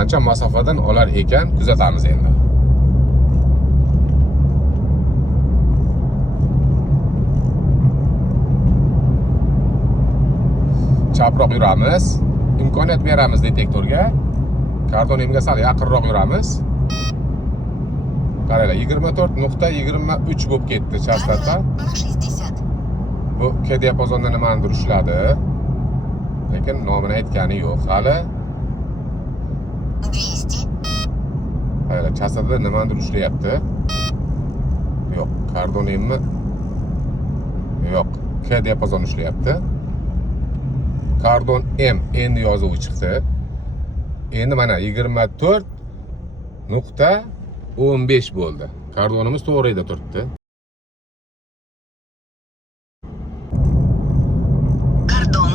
qancha masofadan olar ekan kuzatamiz endi. Chaproq yuramiz. Imkoniyat beramiz detektorga. Kardonimga sal yaqinroq yuramiz. Qaranglar, 24.23 bo'lib ketdi chastota. Bu K diapazonda nimanidir ushladi. Lekin nomini aytgani yo'q hali. 200. Qaranglar, chastotada nimanidir ushlayapti. Yo'q, kardonimmi? Yo'q, K diapazon ushlayapti. Kardon M endi yozuvi chiqdi. Endi mana 24.15 bo'ldi. Kardonimiz to'g'rida turibdi. Kardon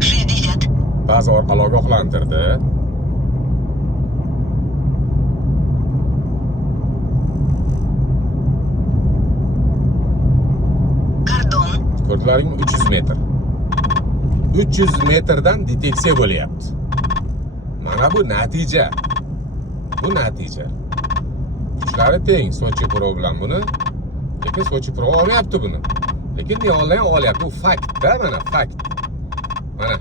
60. Ba'zi orqali ogohlantirdi. Kardon Ko'rdinglarmi? 300 metr. 300 metrdan deteksiya bo'lyapti. Mana bu natija. Bu natija. Kuchlari teng Sochi Pro bilan buni. Lekin Sochi Pro olmayapti buni. Lekin Neonlar olyapti. Bu fakt-da, mana fakt. Mana